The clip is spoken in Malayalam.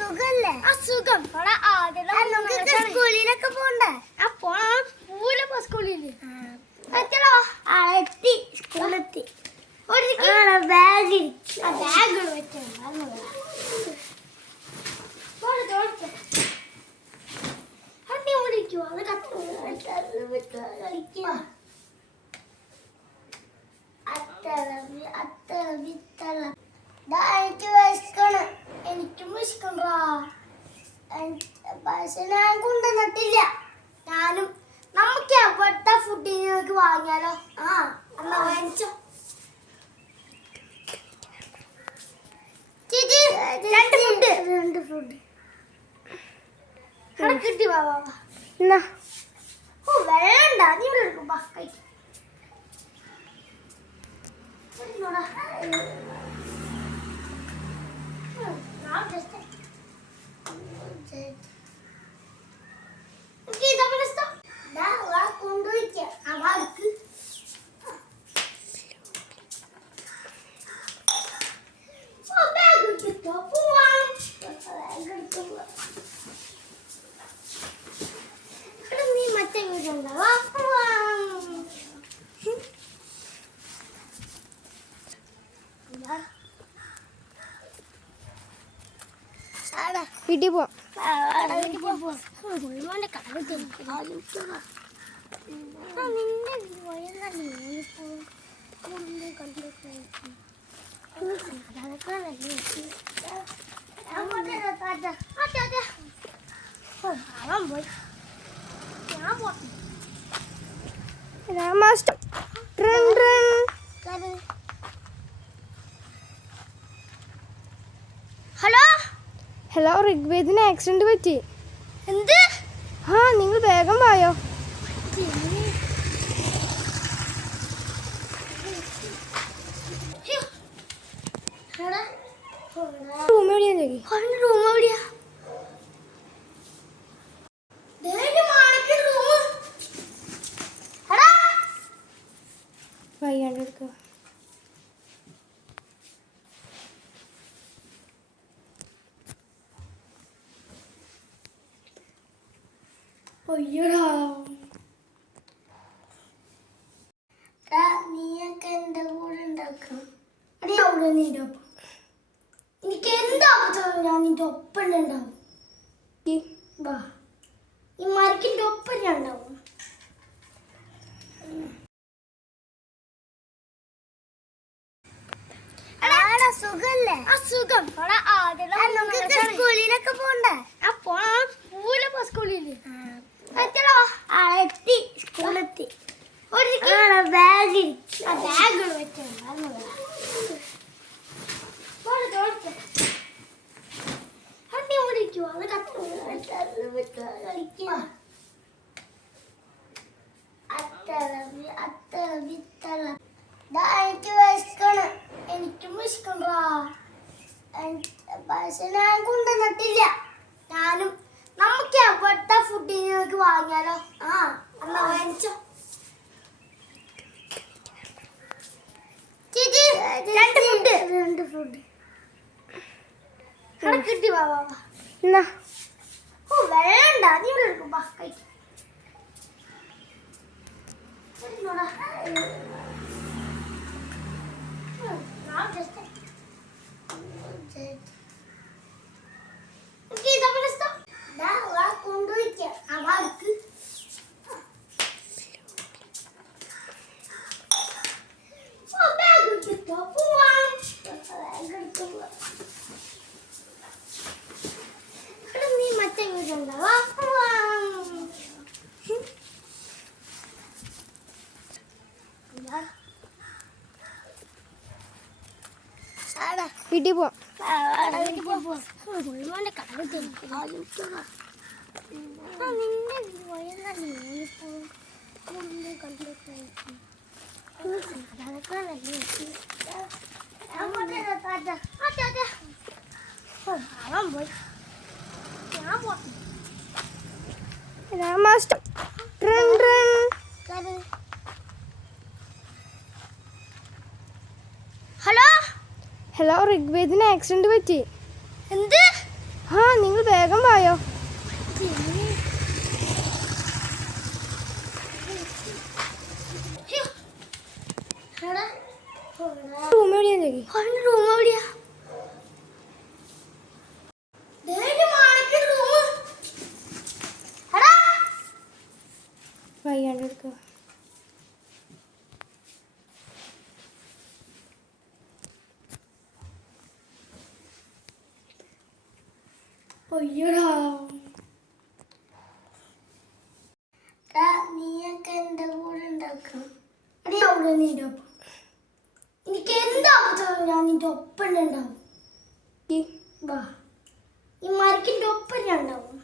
സുഖല്ലേ? സുഖം. നമുക്ക് സ്കൂളിലൊക്കെ പോണ്ടേ? സ്കൂളിൽ എത്തി. സ്കൂളെത്തി. ബാഗ് എനിക്കും വിശക്കണ്ടാ. പക്ഷെ ഞാൻ കൊണ്ടുവന്നിട്ടില്ല. ഞാനും നമുക്ക് എവിടുത്തെ ഫുഡിനൊക്കെ വാങ്ങിയാലോ? എന്നാ വാങ്ങിച്ചോ. രണ്ട് ഫുഡ് കിട്ടി. വെള്ളം ഉണ്ടാ? നീ ഇവിടെ എടുക്കും. കഴിക്കും. നീ മറ്റേ വീടുണ്ടാവാ. വീട്ടിൽ പോവാം. ഹലോ ഹലോ, ഋഗ്വേദിന് ആക്സിഡന്റ് പറ്റി. എന്ത്? നിങ്ങൾ വേഗം വായോ. റൂം എവിടെയാ? വയ്യാണ്ട് എടുക്കുക. നീയൊക്കെ എന്റെ കൂടെ ഉണ്ടാക്കണം. നിന്റെ ഒപ്പം എനിക്ക് എന്താ ഞാൻ നിന്റെ ഒപ്പം ഉണ്ടാവും. ഈ മരക്കിന്റെ ഒപ്പം ഞാൻ ഉണ്ടാവും. സുഖല്ലേ? സുഖം. നമുക്ക് സ്കൂളിലൊക്കെ പോണ്ടേ? സ്കൂളിൽ എത്തി. സ്കൂളെത്തി. ബാഗ് എനിക്ക് വിശക്കണ്. എനിക്കും വിശക്കണ്ടാ. പക്ഷെ ഞാൻ കൊണ്ടുവന്നിട്ടില്ല. ഞാനും നമുക്ക് എവിടുത്തെ ഫുഡിനൊക്കെ വാങ്ങിയാലോ? എന്നാ വാങ്ങിച്ചോ. രണ്ട് ഫുഡ് കിട്ടി. വെള്ളം ഉണ്ടാ? നീ ഇവിടെ എടുക്കും. കഴിക്കും. നീ മറ്റേ വീടുണ്ടാവാ. വീട്ടിൽ പോവാം. ഹലോ ഹലോ, ഋഗ്വേദിന് ആക്സിഡന്റ് പറ്റി. എന്ത്? ആ നിങ്ങൾ വേഗം വായോ. റൂം എവിടെയാ ചോദിക്കും. റൂം എവിടെയാ? വയ്യാണ്ട് എടുക്കുക. അയ്യോടാ നീയൊക്കെ എന്റെ കൂടെ ഉണ്ടാക്കണം. അവിടെ നിന്റെ ഒപ്പം എനിക്ക് എന്താ ഞാൻ നിന്റെ ഒപ്പം ഉണ്ടാവും. വാ ഈ മരക്കിന്റെ ഒപ്പം ഞാൻ ഉണ്ടാവും.